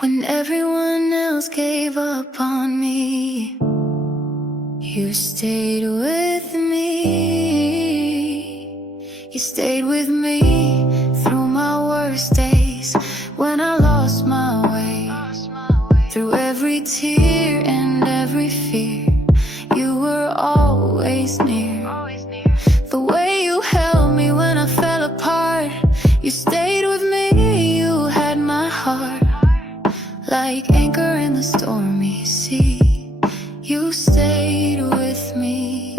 When everyone else gave up on me, you stayed with me. You stayed with me through my worst days, when I lost my way. Through every tear and every fear, you were always near. The way you held me when I fell apart, you stayed with me, you had my heart. Like anchor in the stormy sea, you stayed with me.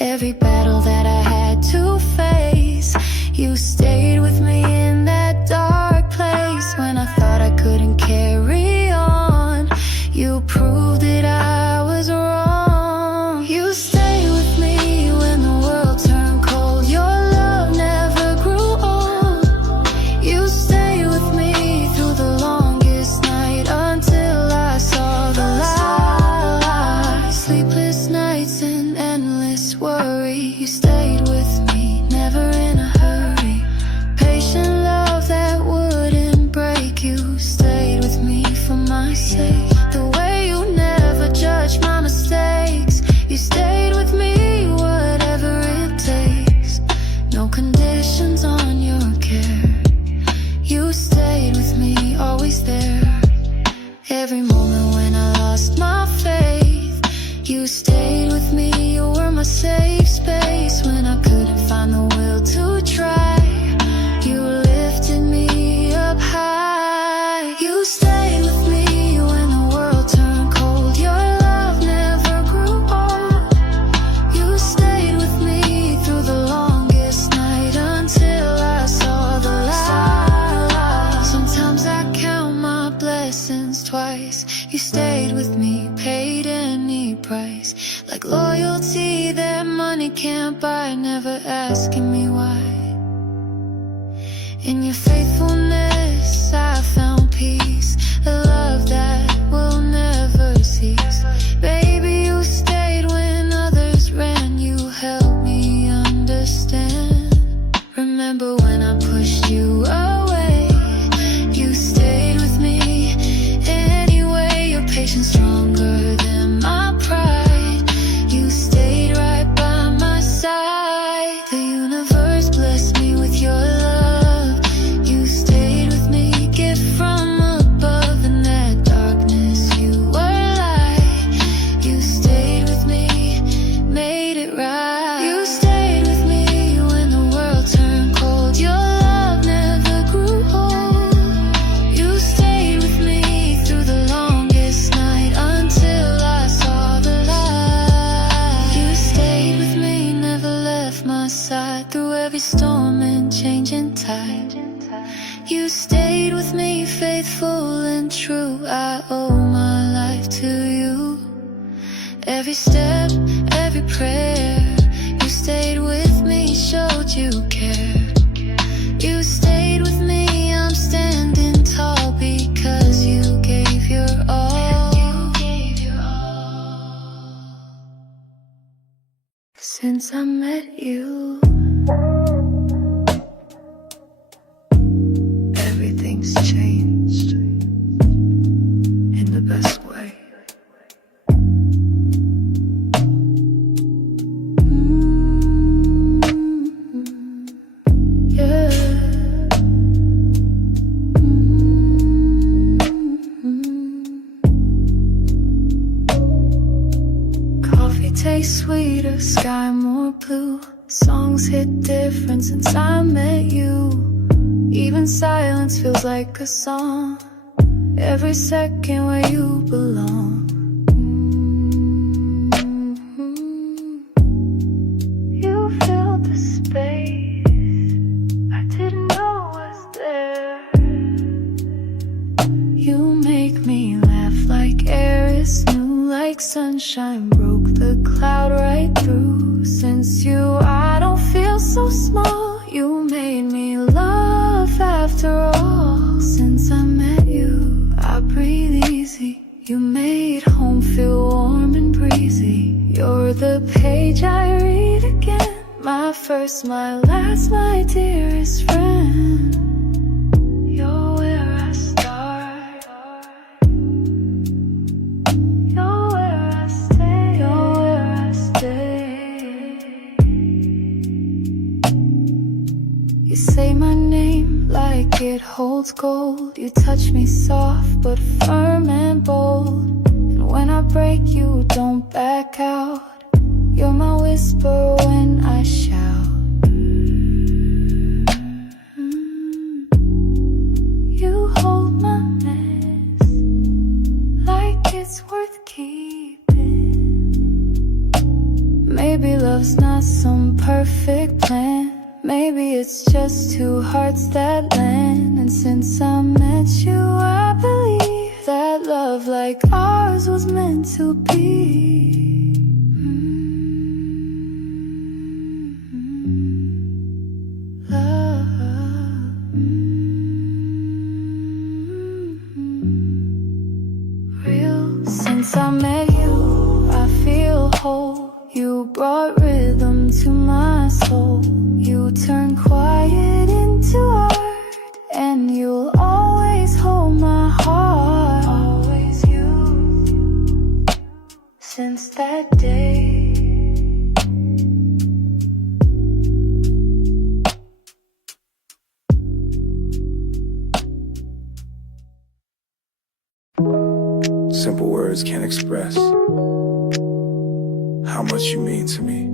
Every battle that I had to face, you stayed with me in that dark place. When I thought I couldn't carry on, you proved that I was wrong. You stayed with me when the world turned cold. Your love never grew old. You stayed with me through the longest night, until I saw the light. Sleepless nights and endless worry, you stayed with me, never in a hurry. Patient love that wouldn't break, you stayed with me for my sake. The way you never judged my mistakes, you stayed with me, whatever it takes. No conditions on your care, you stayed with me, always there. Every moment when I lost my faith, you stayed with me, you were my safe space. When I couldn't find the will to try, you lifted me up high. You stayed with me when the world turned cold. Your love never grew old. You stayed with me through the longest night, until I saw the light. Sometimes I count my blessings twice. You stayed with me, paid any price. Like loyalty that money can't buy, never asking me why. In your faithfulness I found peace, a love that will never cease. Baby, you stayed when others ran, you helped me understand. Remember when I pushed you away, you stayed with me anyway. Your patience stronger than my pride, you stayed right by my side. The universe blessed me with your love, you stayed with me, gift from above. In that darkness you were light, you stayed with me, made it right. You stayed with me when the world turned cold. Your love never grew old. You stayed with me through the longest night, until I saw the light. You stayed with me, never left my side, through every storm and changing tide. You stayed with me, faithful and true. I owe my life to you. Every step, every prayer, you stayed with me, showed you care. You stayed with me, I'm standing tall, because you gave your all. Since I met you, everything's changed in the best way. Yeah. Coffee tastes sweeter, sky more blue. Songs hit different since I met you. Even silence feels like a song, every second where you belong. You filled the space I didn't know was there. You make me laugh like air is new, like sunshine broke the cloud right through. Since you, I don't feel so small. You made me love after all. Since I met you, I breathe easy. You made home feel warm and breezy. You're the page I read again, my first, my last, my dearest friend. You're where I start, it holds gold. You touch me soft but firm and bold, and when I break you don't back out. You're my whisper when I shout. You hold my mess like it's worth keeping. Maybe love's not some perfect plan. Maybe it's just two hearts that land. And since I met you, I believe that love like ours was meant to be. Since I met you, I feel whole. You brought rhythm to my soul. You turn quiet into art, and you'll always hold my heart. Always you, since that day. Simple words can't express how much you mean to me.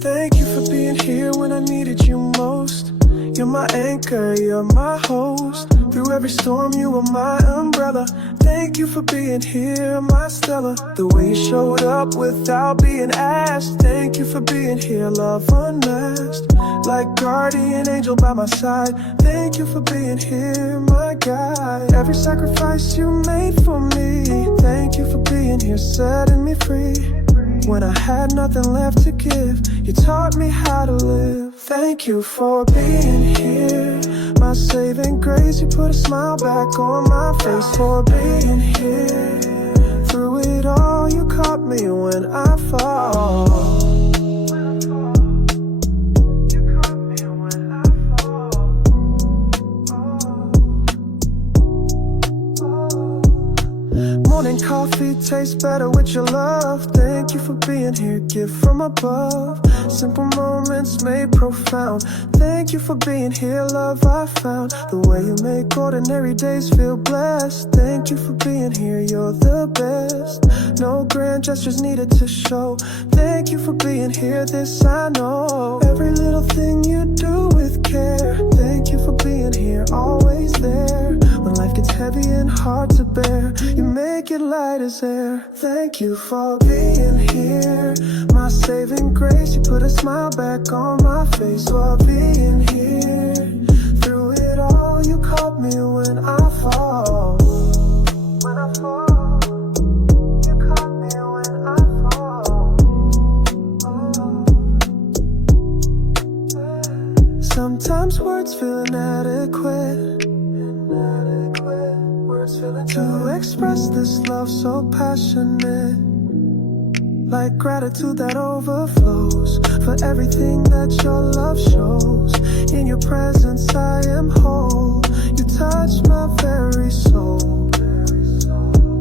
Thank you for being here when I needed you most. You're my anchor, you're my host. Through every storm, you were my umbrella. Thank you for being here, my Stella. The way you showed up without being asked. Thank you for being here, love unmasked. Like guardian angel by my side. Thank you for being here, my guide. Every sacrifice you made for me. Thank you for being here, setting me free. When I had nothing left to give, you taught me how to live. Thank you for being here, my saving grace. You put a smile back on my face. For being here, through it all, you caught me when I fall. Morning coffee tastes better with your love. Thank you for being here, gift from above. Simple moments made profound. Thank you for being here, love I found. The way you make ordinary days feel blessed. Thank you for being here, you're the best. No grand gestures needed to show. Thank you for being here, this I know. Every little thing you do with care. Thank you for being here, always there. When life gets heavy and hard to bear, you make it light as air. Thank you for being here, my saving grace. You put a smile back on my face. For being here, through it all, you caught me when I fall. When I fall, you caught me when I fall. Sometimes words feel inadequate to express this love so passionate. Like gratitude that overflows for everything that your love shows. In your presence I am whole. You touch my very soul.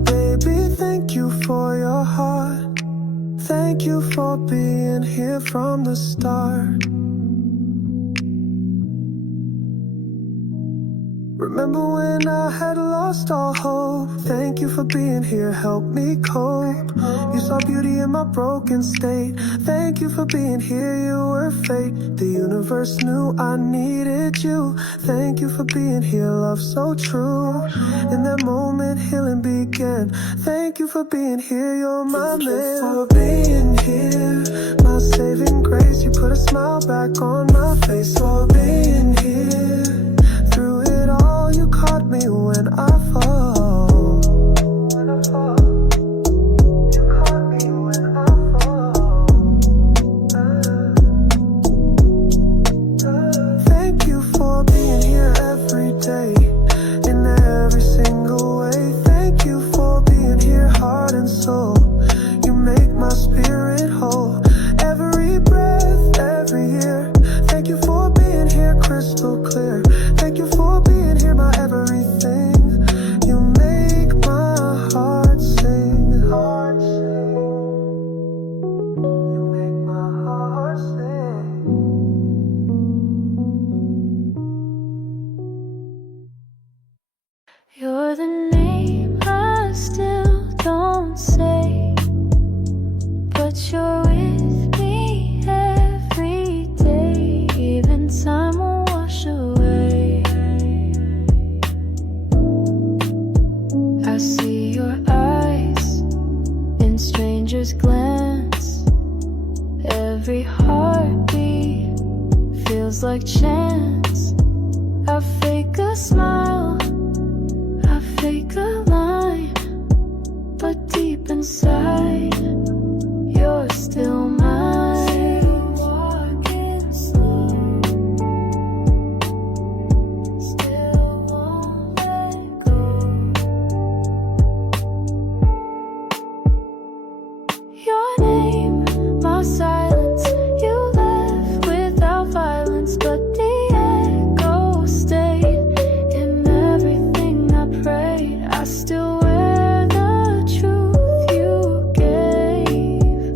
Baby, thank you for your heart. Thank you for being here from the start. Remember when I had lost all hope? Thank you for being here, help me cope. You saw beauty in my broken state. Thank you for being here, you were fate. The universe knew I needed you. Thank you for being here, love so true. In that moment, healing began. Thank you for being here, you're my man. Thank you for being here, my saving grace. You put a smile back on my face. For being here, through it all, you caught me when I fall. When I fall, you caught me when I fall. Thank you for being here every day, in every single way. Thank you for being here, heart and soul. You make my spirit whole. Every breath, every year. Thank you for being here, smile, I fake a line, but deep inside, you're still mine. Still walking slow, still won't let go. Your name, my silence, you left without violence, but the echo stayed in everything I prayed. I still wear the truth you gave.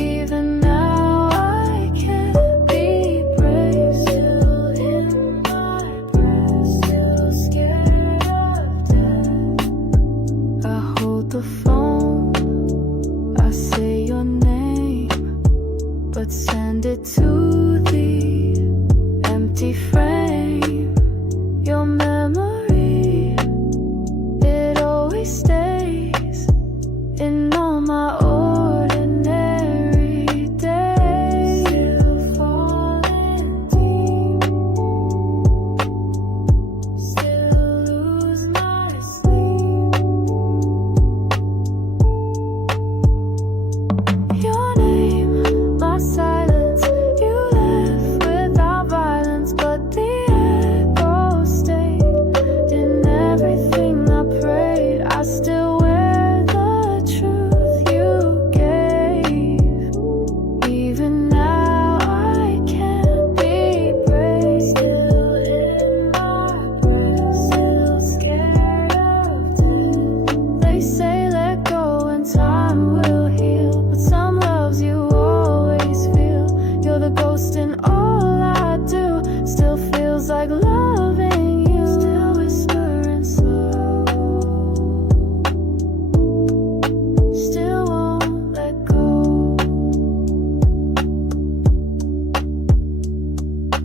Even now I can't be brave. Still in my breath, still scared of death. I hold the phone, I say your name, but send it to the empty frame. Your memory, it always stays in all my ordinary days. Still falling deep, still lose my sleep. Your name, my silence, you left without violence, but the echo stayed in everything I prayed. I still wear the truth you gave. Even now I can't be brave. Still in my breath, still scared of death. They say let go and time will heal, but some loves you always feel. You're the ghost in all I do. Still feels like loving you. Still whispering slow, still won't let go.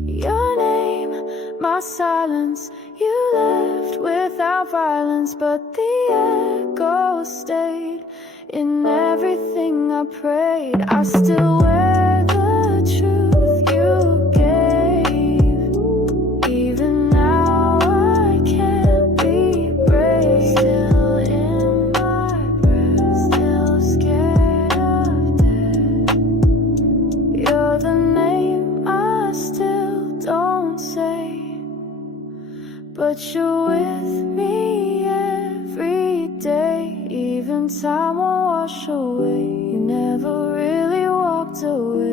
Your name, my silence, you left without violence, but the echo stayed in everything I prayed. I still wear the truth you gave. Even now I can't be brave. Still in my breath, still scared of death. You're the name I still don't say, but you're with me every day. Even time will wash away. You never really walked away.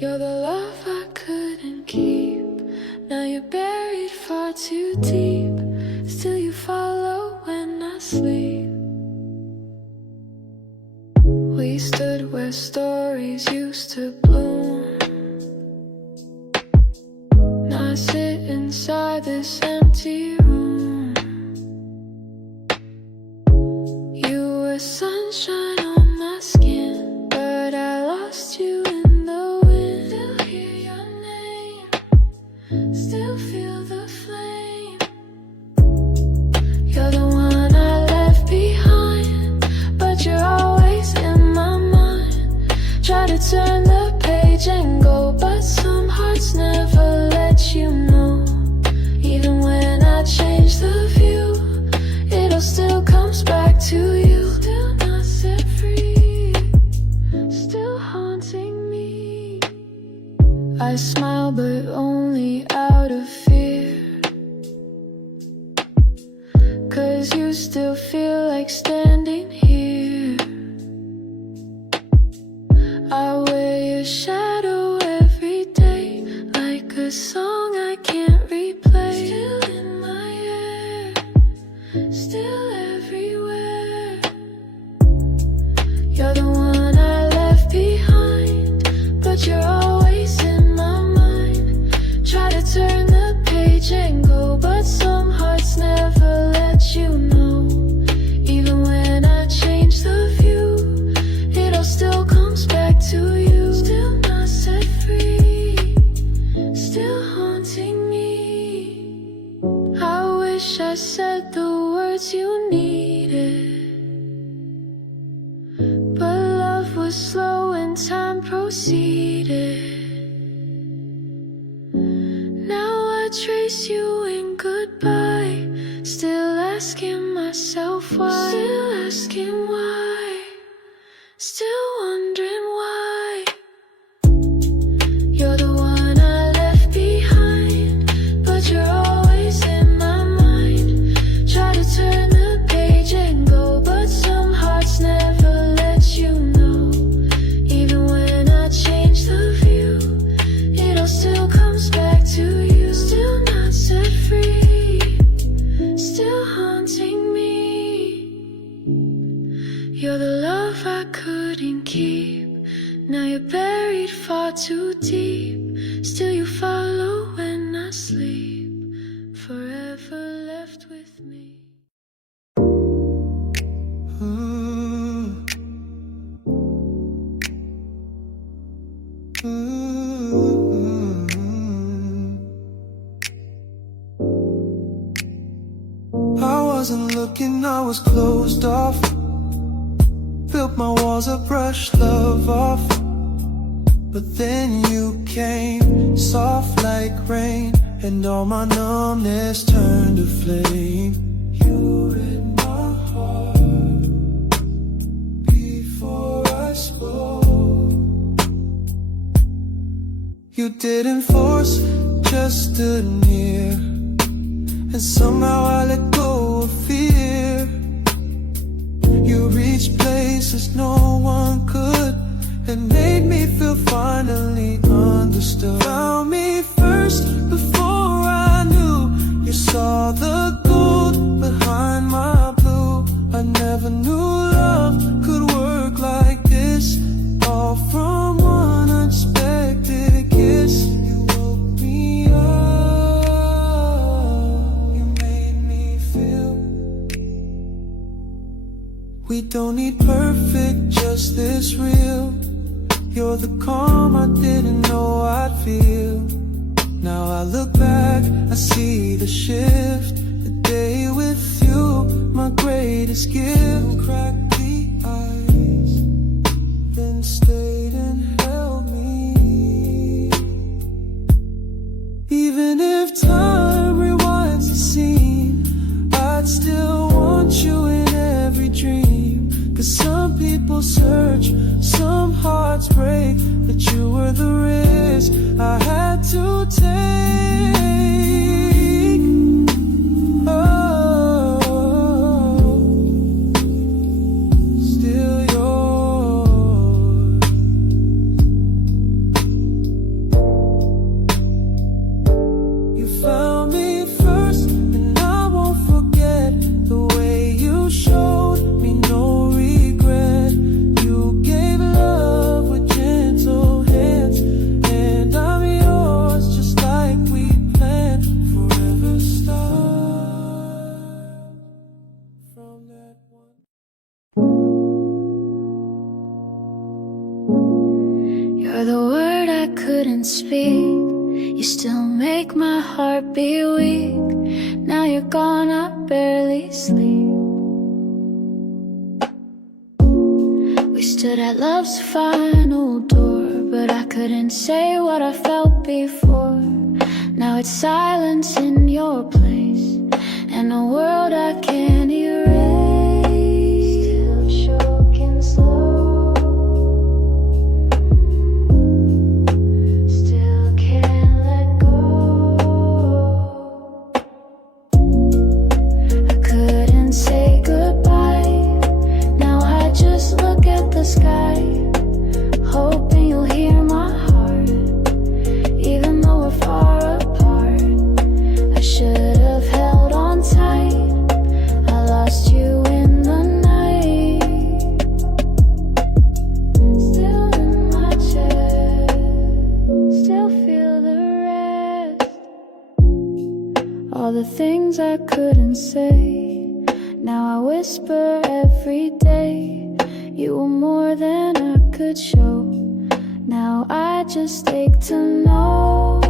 You're the love I couldn't keep. Now you're buried far too deep. Still you follow when I sleep. We stood where stories used to bloom. Now I sit inside this empty room. You were sunshine on my skin, but I lost you in the wind. Still hear your name, still feel the flame. You're the one I left behind, but you're always in my mind. Try to turn the page and go, but some hearts never let you know. Even when I change the view, it all still comes back to you. Still not set free, still haunting me. I smile but only out of fear, 'cause you still feel like standing here. I wear your shadow every day, like a song I can't replay. Still in my air, still everywhere. You're the one I left behind, but you're always in my mind. Try to turn the page and go, but some hearts never let you know. Even when I change the view, it all still comes back to you. Still not set free, still haunting me. I wish I said the words you needed, but love was slow and time proceeded. trace you in goodbye. Still asking myself why. Still asking why. Still wondering why. You're the one I left behind, but you're always in my mind. Try to turn the page and go, but some hearts never let you know. Even when I change the view, it all still comes back to you. Still not set free, still haunting me. You're the love I couldn't keep. Now you're buried far too deep. Still you follow when I sleep. Forever left with me. I wasn't looking, I was closed off. Built my walls, I brushed love off. But then you came, soft like rain, and all my numbness turned to flame. You read my heart before I spoke. You didn't force, just stood near, and somehow I let go of fear. You reached places no one could, and made me feel finally understood. Found me first before I knew. You saw the gold behind my blue. I never knew love could work like this. All from one unexpected kiss. You woke me up. You made me feel. We don't need perfect, just this real. You're the calm I didn't know I'd feel. Now I look back, I see the shift. The day with you, my greatest gift. Cracked the ice, then stayed and held me. Even if time rewinds the scene, I'd still want you in every dream. 'Cause some people search, some hearts break, but you were the risk I had to take. Oh, still yours. You found me first, and I won't forget the way you showed me no regret. You gave love with gentle hands, and I'm yours just like we planned. Forever start from that one. You're the word I couldn't speak. You still make my heart be weak. Now you're gone, I barely sleep. We stood at love's final door, but I couldn't say what I felt before. Now it's silence in your place, and a world I can't erase. Still choking slow, still can't let go. I couldn't say goodbye. Now I just look at the sky, hoping you'll hear my heart. Even though we're far apart, I should have held on tight. I lost you in the night. Still in my chest, still feel the rest. All the things I couldn't say, now I whisper every day. You were more than I could show. Now I just ache to know.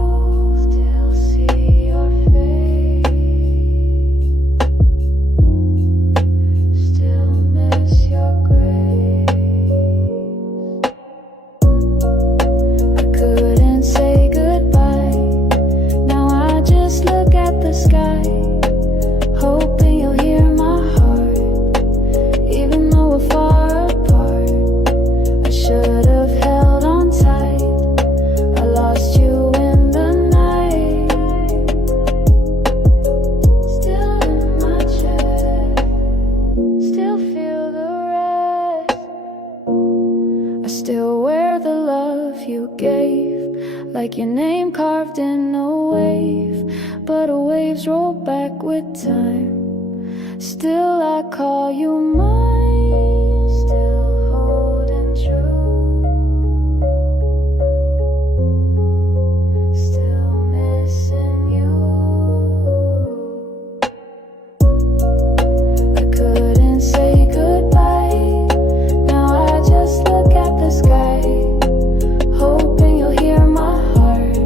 Still see your face, still miss your grace. I couldn't say goodbye. Now I just you gave, like your name carved in a wave. But the waves roll back with time. Still I call you mine, still holding true, still missing you. I couldn't say goodbye, now I just look at the sky, hoping you'll hear my heart,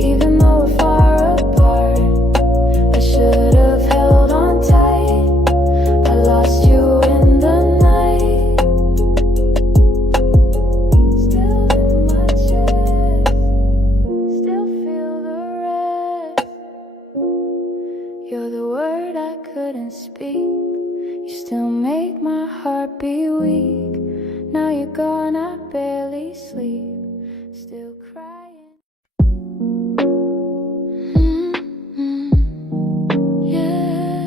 even though we're far apart. I should have held on tight, I lost you in the night. Still in my chest, still feel the rest. You're the word I couldn't speak, you still make my heart be weak. Now you're gone, I barely sleep, still crying. Yeah.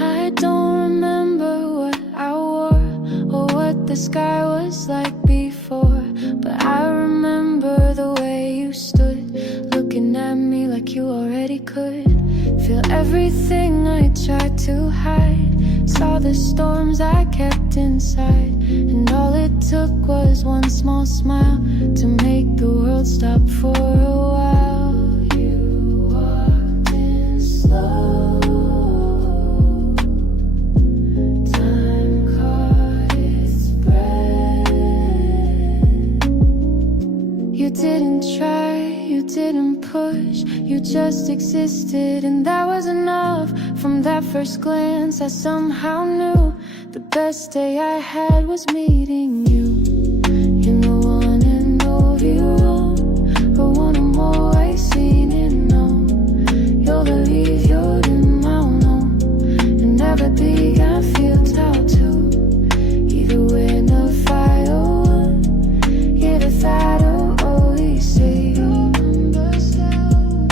I don't remember what I wore or what the sky was like before, but I remember the way you stood, looking at me like you already could. Feel everything I tried to hide, saw the storms I kept inside, and all it took was one small smile to make the world stop for a while. You walked in slow, time caught its breath. You didn't try, you didn't push, you just existed, and that was enough. From that first glance I somehow knew the best day I had was meeting you. You're the one and only one, but one I'm always seen and known. You'll believe you're in my own, and never began feel tall too. Either way, no fire one, yeah, the battle always say you remember still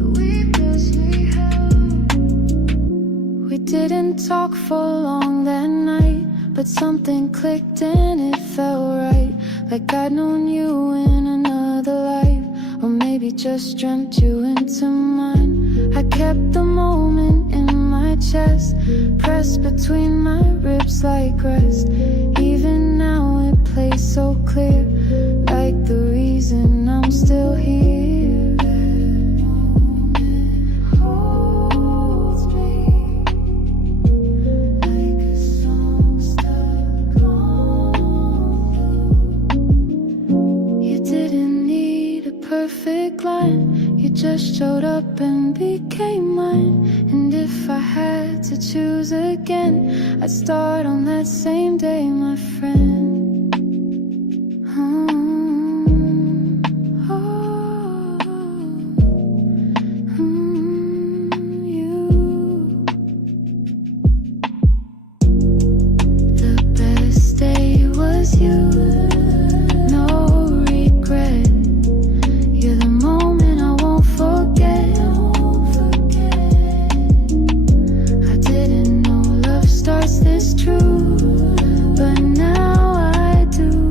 the weakness we held. We didn't talk for long that night, but something clicked and it felt right, like I'd known you in another life, or maybe just dreamt you into mine. I kept the moment in my chest, pressed between my ribs like rest. Even now it plays so clear, like the reason I'm still here. That moment holds me like a song stuck on loop. You didn't need a perfect line, you just showed up and became mine. And if I had to choose again, I'd start on that same day, my friend. You. The best day was you, no regret. You're the moment I won't forget. I didn't know love starts this true, but now I do,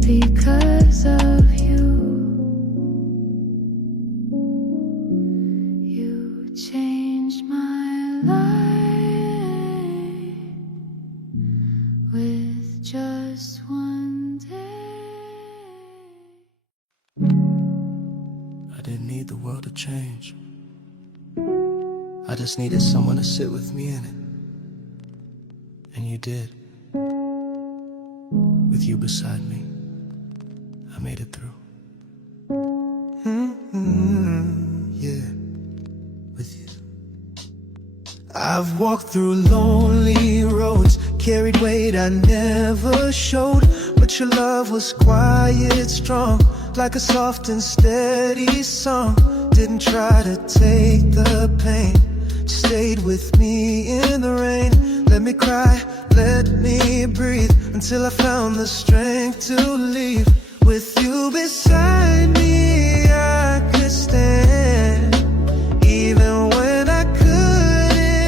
because of you. You changed my life with just one day. I didn't need the world to change, I just needed someone to sit with me in it. And you did. With you beside me, I made it through. Yeah, with you. I've walked through lonely roads, carried weight I never showed, but your love was quiet, strong, like a soft and steady song. Didn't try to take the pain, just stayed with me in the rain. Let me cry, let me breathe, until I found the strength to leave. With you beside me, I could stand, even when I couldn't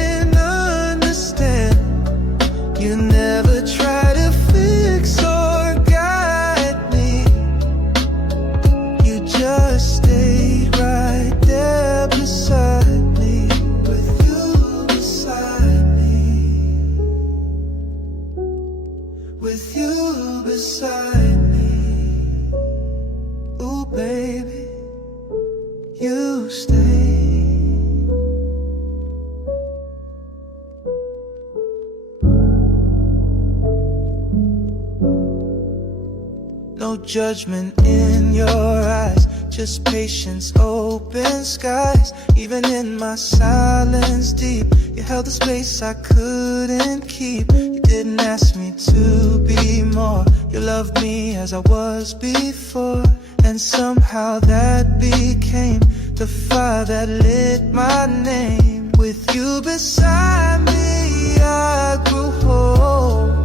judgment in your eyes, just patience, open skies. Even in my silence deep, you held the space I couldn't keep. You didn't ask me to be more, you loved me as I was before. And somehow that became the fire that lit my name. With you beside me, I grew whole,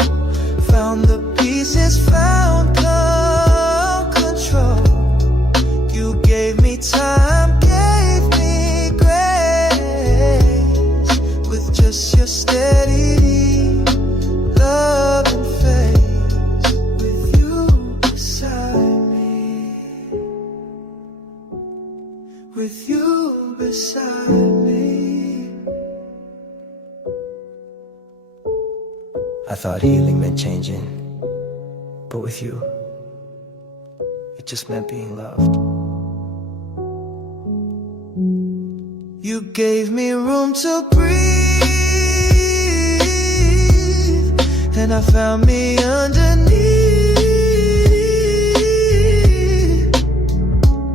found the pieces, found control. You gave me time, gave me grace, with just your steady love and faith. With you beside me, with you beside me. I thought healing meant changing, but with you, it just meant being loved. You gave me room to breathe, and I found me underneath.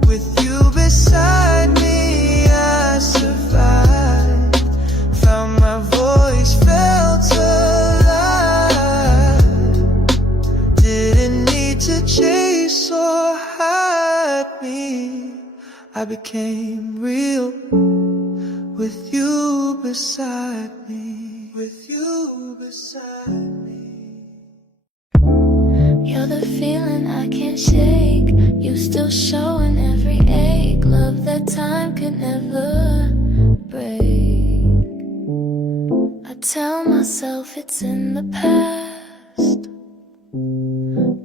With you beside me, I survived, found my voice, felt alive. Didn't need to chase or hide me, I became real. With you beside me, with you beside me. You're the feeling I can't shake. You still showing every ache. Love that time could never break. I tell myself it's in the past,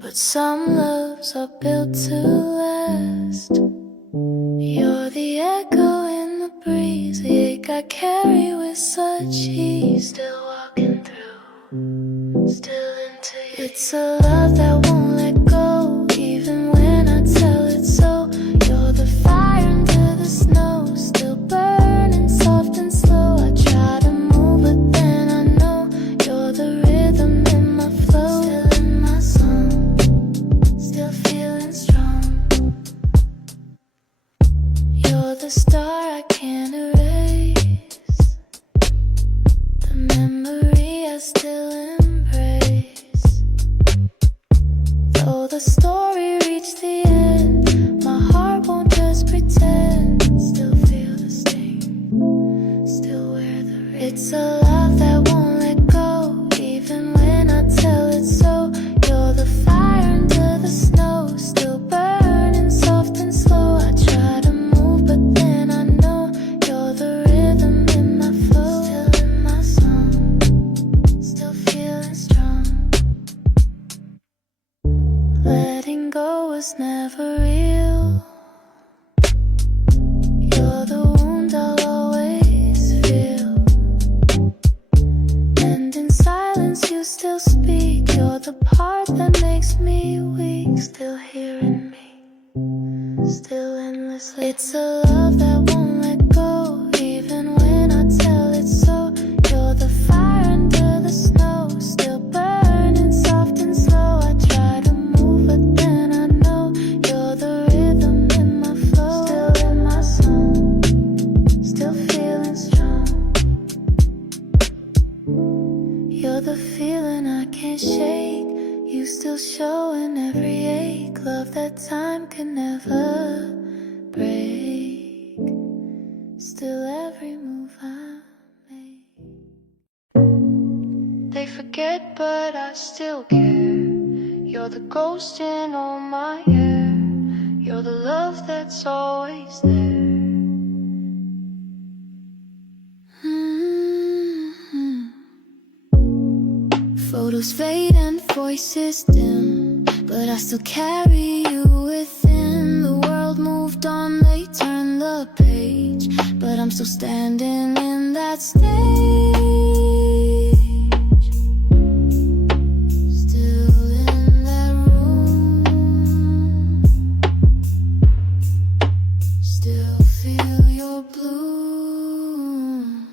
but some loves are built to last. You're the echo in the breeze, the ache I carry with such ease. Still walking through, still into you. It's a love that won't let go, even when I tell it so. You're the fire under the snow, still burning soft and slow. I try to move, but then I know you're the rhythm in my flow. Still in my song, still feeling strong. You're the star I can't erase, the memory I still embrace. Though the story reached the end, my heart won't just pretend. Still feel the sting, still wear the ring. It's a love that won't let go, even when I tell it so. You're the fire under the snow, still burning soft and slow. I try to move, but then I know you're the rhythm in my flow. Still in my song, still feeling strong. Letting go was never real. You're the wound I'll always feel, and in silence you still speak. You're the part that makes me weak. Still hearing me, still endlessly. It's a love that won't let go, even when I tell it so. You're the fire under the snow, still burning soft and slow. I try to move, but then I know you're the rhythm in my flow. Still in my song, still feeling strong. You're the feeling I can't shake. You still showing every ache. Love that time can never break. Still every move I make. They forget, but I still care. You're the ghost in all my hair. You're the love that's always there. Photos fade and voices dim, but I still carry you within. The world moved on, they turned the page, but I'm still standing in that stage. Still in that room, still feel your bloom.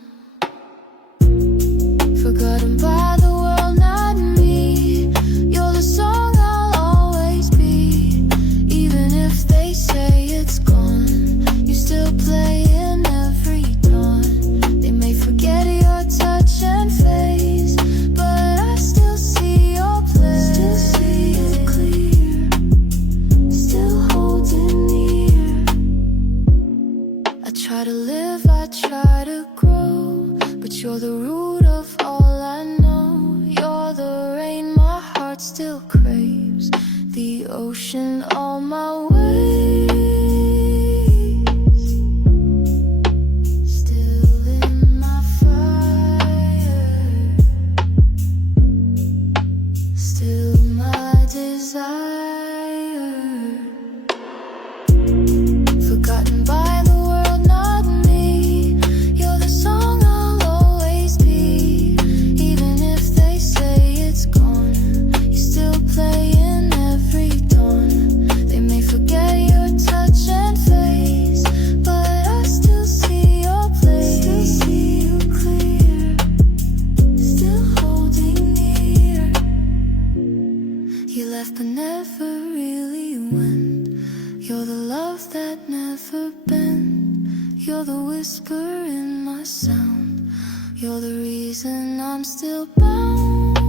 Forgotten by the world, not me. You're the song I'll always be. but you're the root of all I know. You're the rain my heart still craves, the ocean all my ways. Still in my fire, still my desire. Forgotten by the world, not me. You're the song I'll always be. Even if they say it's gone, you still play in every dawn. They may forget your touch and face, but I still see your place. Still see you clear, still holding near. You left but never really went. You're the love that never bent. You're the whisper in my sound. You're the reason I'm still bound.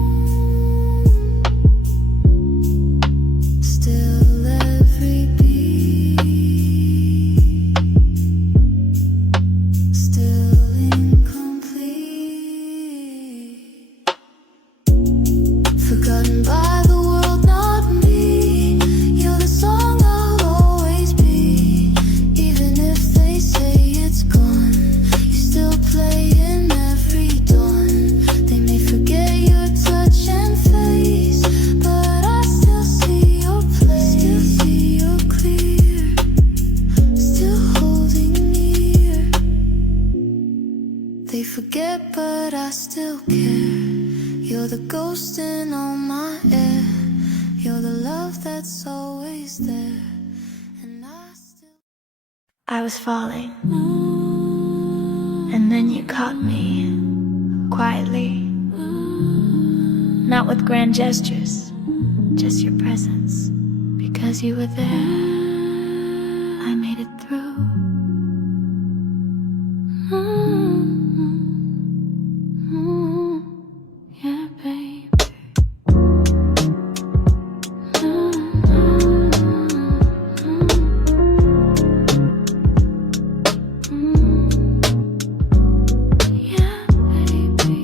Still every beat, still incomplete. Forgotten by the world, not me. You're the song I'll always be. Even if they say it's gone, you still play in every dawn. They may forget your touch and face, but I still see your place. Still see you clear, still holding near. They forget but I still care. You're the ghost in all my air. You're the love that's always there. And I still... I was falling, and then you caught me, quietly. Not with grand gestures, just your presence. Because you were there, I made it through. Yeah, baby. Yeah, baby.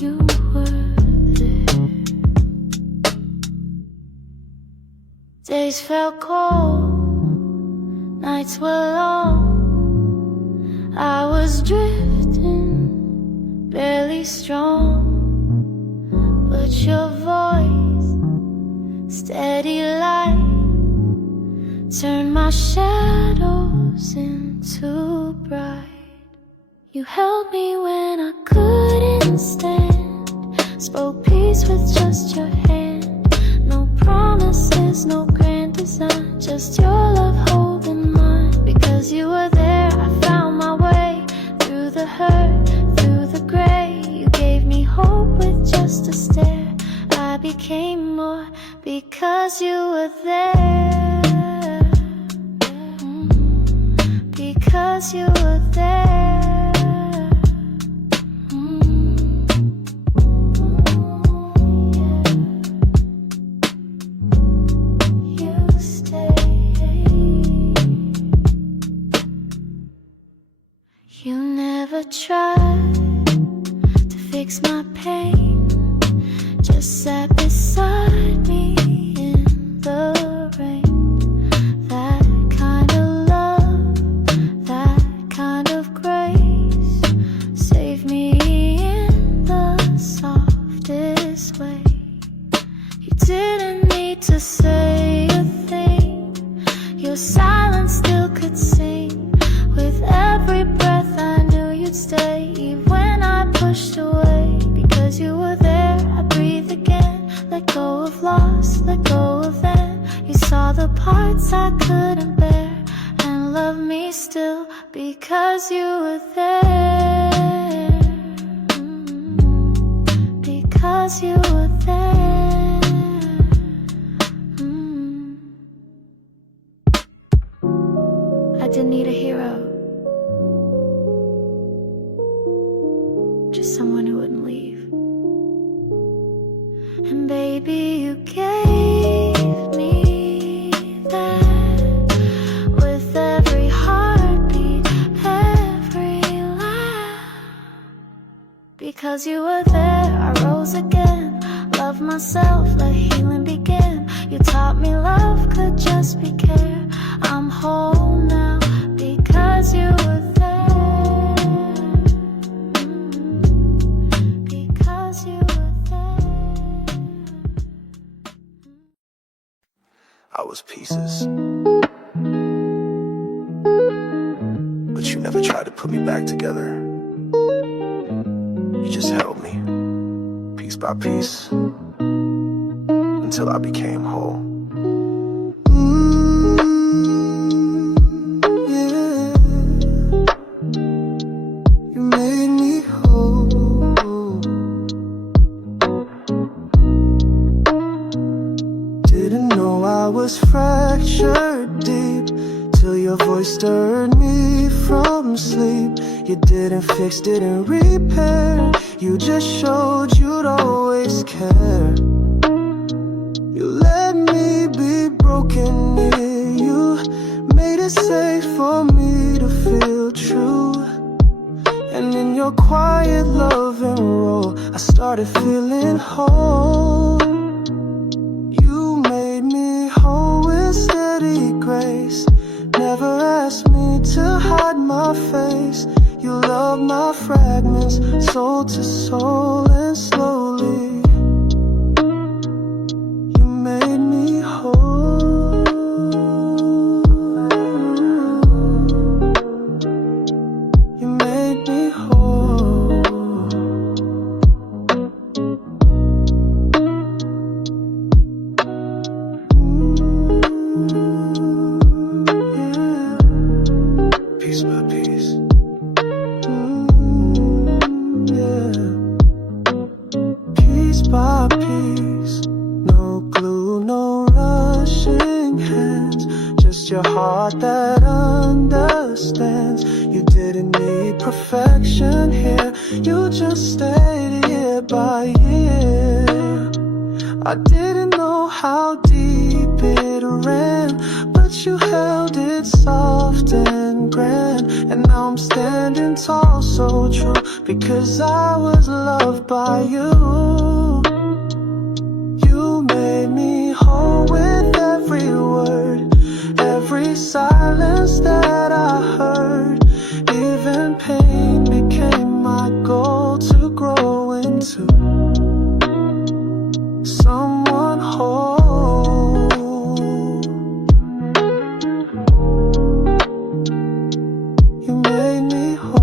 You were there. Days felt cold, nights were long. I was drifting, barely strong, but your voice, steady light, turned my shadows into bright. You held me when I couldn't stand, spoke peace with just your hand. No promises, no grand design, just your love holding mine. Because you were there, I found my way through the hurt, through the gray. You gave me hope with just a stare. I became more because you were there. Because you were there. You stayed. You never tried to fix my pain, just sat beside me in the rain. That kind of love, that kind of grace, saved me in the softest way. You didn't need to say a thing, your silence still could sing. With every breath I knew you'd stay, even when I pushed away. Because you were there, I breathe again. Let go of loss, let go of them. You saw the parts I couldn't bear, and loved me still because you were there. Because you were there. I didn't need a hero, just someone who wouldn't leave. And baby, you gave me that. With every heartbeat, Because you were there, I rose again. Love myself, let healing begin. You taught me love could just be care. I'm whole now because you were there. Because you were there. I was pieces, but you never tried to put me back together. You just held me, piece by piece, until I became whole. Yeah, you made me whole. Didn't know I was fractured deep till your voice stirred me from sleep. You didn't fix, didn't repair. You just showed you'd always care. You let me be broken near you, made it safe for me to feel true. And in your quiet loving role, I started feeling whole. You made me whole with steady grace. Never asked me to hide my face. You loved my fragments, soul to soul, and slowly you made me whole. You made me whole. Yeah. Piece by piece. Piece by piece, no glue, no rushing hands, just your heart that understands. You didn't need perfection here, you just stayed year by year. I didn't know how deep it ran, but you held it soft and grand. And now I'm standing tall, so true, because I was loved by you. You made me whole with every word, every silence that I heard. Even pain became my goal to grow into someone whole. You made me whole.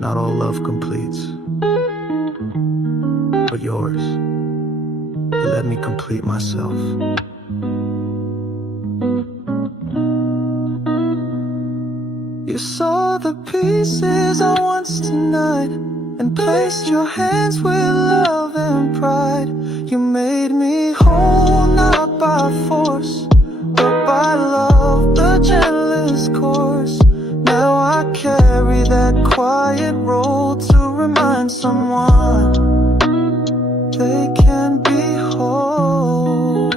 Not all love completes, but yours, you let me complete myself. You saw the pieces I once denied and placed your hands with love and pride. You made me whole, not by force, but by love, the gentlest course. Now I carry that quiet role to remind someone they can be whole.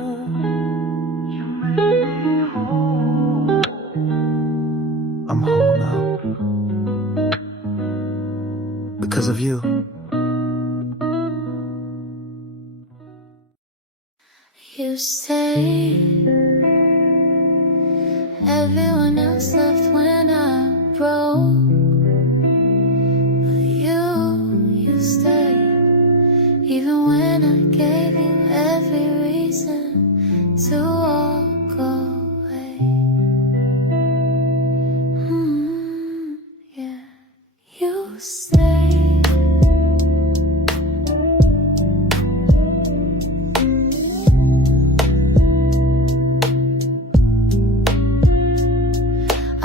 You made me whole. I'm whole now because of you. You stayed. Everyone else left when I broke, but you stayed. Even when I gave you every reason to walk away. Yeah, you stayed.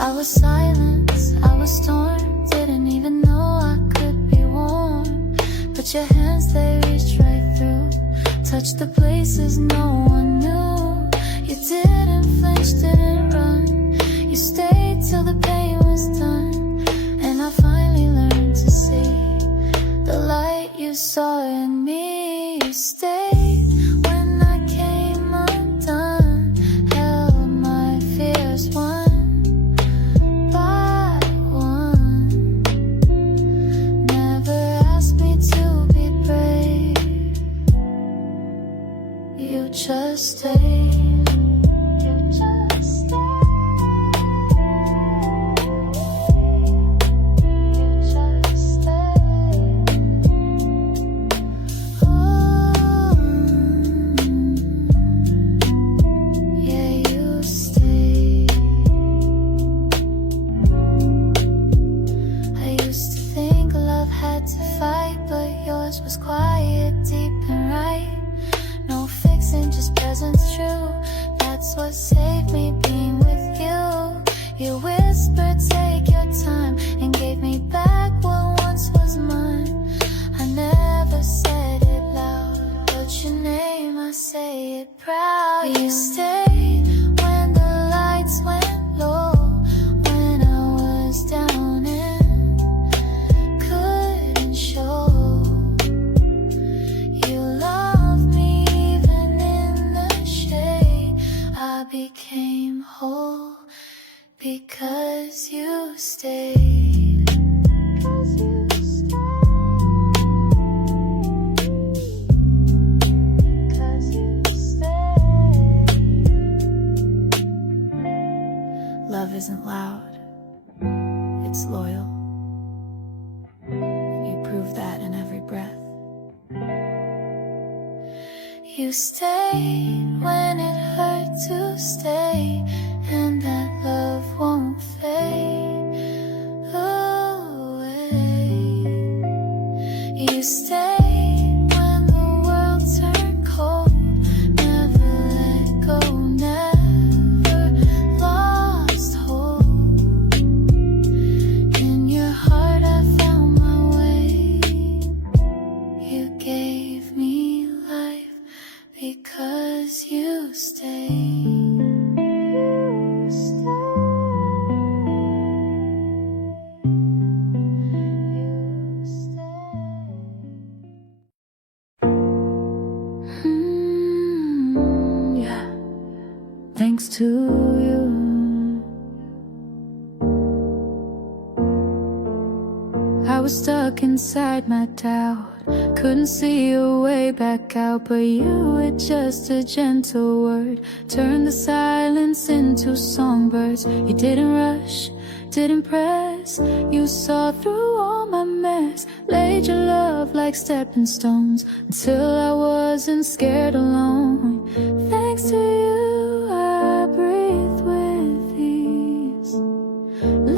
I was silent, I was torn, didn't even know I could be warm. But your hands, they reached right through, touched the places no one knew. You didn't flinch, didn't run, you stayed till the pain was done. And I finally learned to see the light you saw in me. You stayed when I came undone, held my You just stayed. You just stayed. You just stayed. Oh, yeah, you stayed. I used to think love had to fight, but yours was quiet, deep and right. No fixing, just presence true. That's what saved me being with you. You whispered, take your time, and gave me back what once was mine. I never said it loud, but your name, I say it proud. You stayed when the lights went low, when I was down and couldn't show. You loved me even in the shade. I became whole because you stayed. 'Cause you stayed. 'Cause you stayed. Love isn't loud, it's loyal. You prove that in every breath. You stayed when it hurt to stay, and that love won't fade away. You stayed when the world turned cold, never let go, never lost hope. In your heart I found my way. You gave me life because you stayed. You stayed. Yeah. Thanks to you. I was stuck inside my doubt, couldn't see a way back out, but you were just a gentle word, turned the silence into songbirds. You didn't rush, didn't press, you saw through all my mess, laid your love like stepping stones until I wasn't scared alone. Thanks to you I breathe with ease,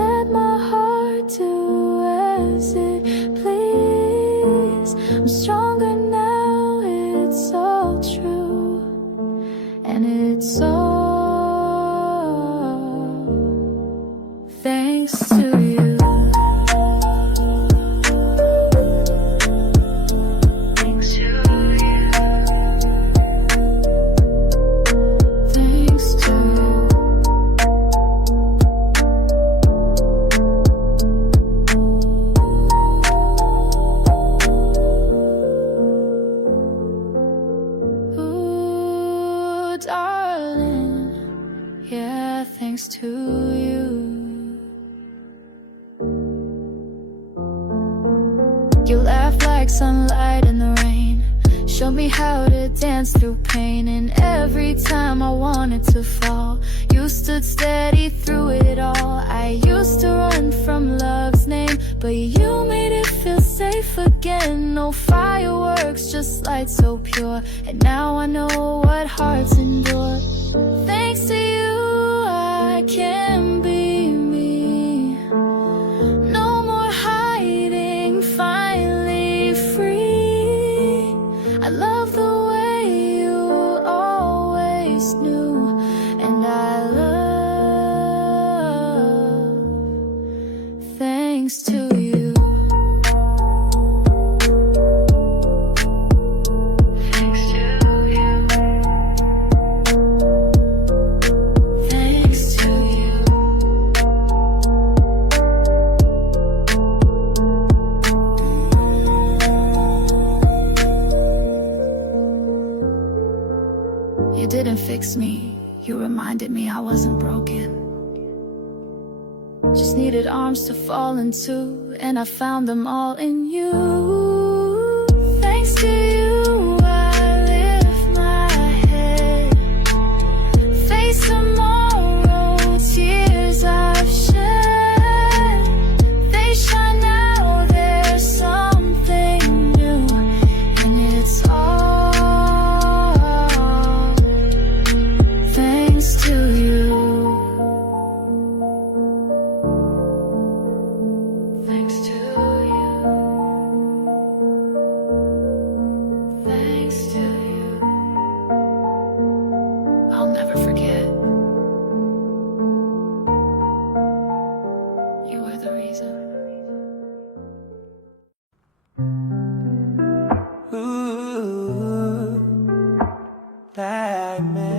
let my heart do as it please. I'm stronger now, it's all true, and it's all thanks to you. Thanks to you. Thanks to you. Ooh, darling, yeah, thanks to you. You laughed like sunlight in the rain, showed me how to dance through pain, and every time I wanted to fall, you stood steady through it all. I used to run from love's name, but you made it feel safe again. No fireworks, just light so pure, and now I know what hearts endure. Thanks to you I can be me, no more hiding, finally free. I love the way you always knew, and I love thanks to you. Thanks to you. Thanks to you. You didn't fix me, you reminded me I wasn't broken. Just needed arms to fall into, and I found them all in you. Thanks to you I lift my head. I'll never forget. You were the reason. Ooh, like me.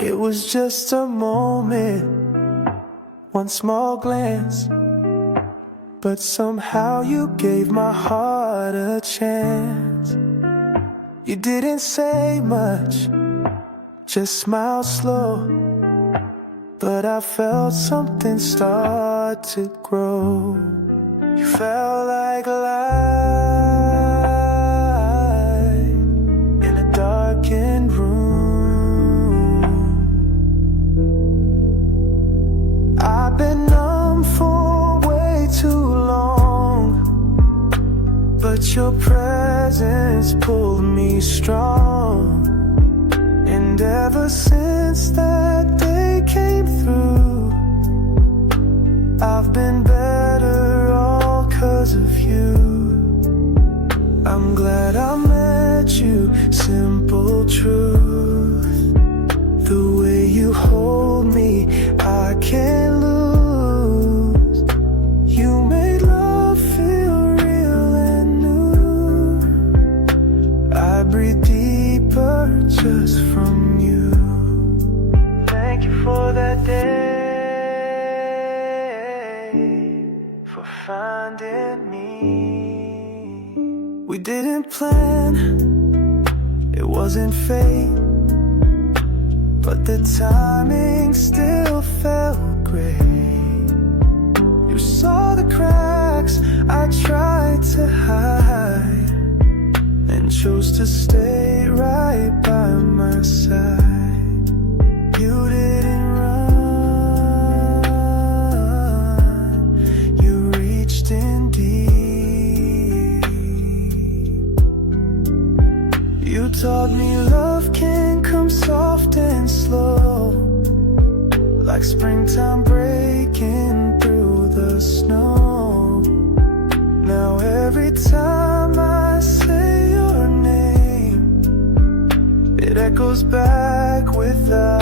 It was just a moment, one small glance, but somehow you gave my heart a chance. You didn't say much, just smiled slow, but I felt something start to grow. You felt like light in a darkened room. I've been numb for way too long, but your presence pulled me strong. And ever since that day came through, I've been better all 'cause of you. I'm glad I met you, simple truth. The way you hold me, I can't lose. You made love feel real and new. I breathe deeper just from you. Thank you for that day, for finding me. We didn't plan, it wasn't fate, but the timing still felt great. You saw the cracks I tried to hide, and chose to stay right by my side. You didn't run, you reached in deep. You taught me love can come soft and slow, like springtime breaking through the snow. Now every time I say your name, it echoes back without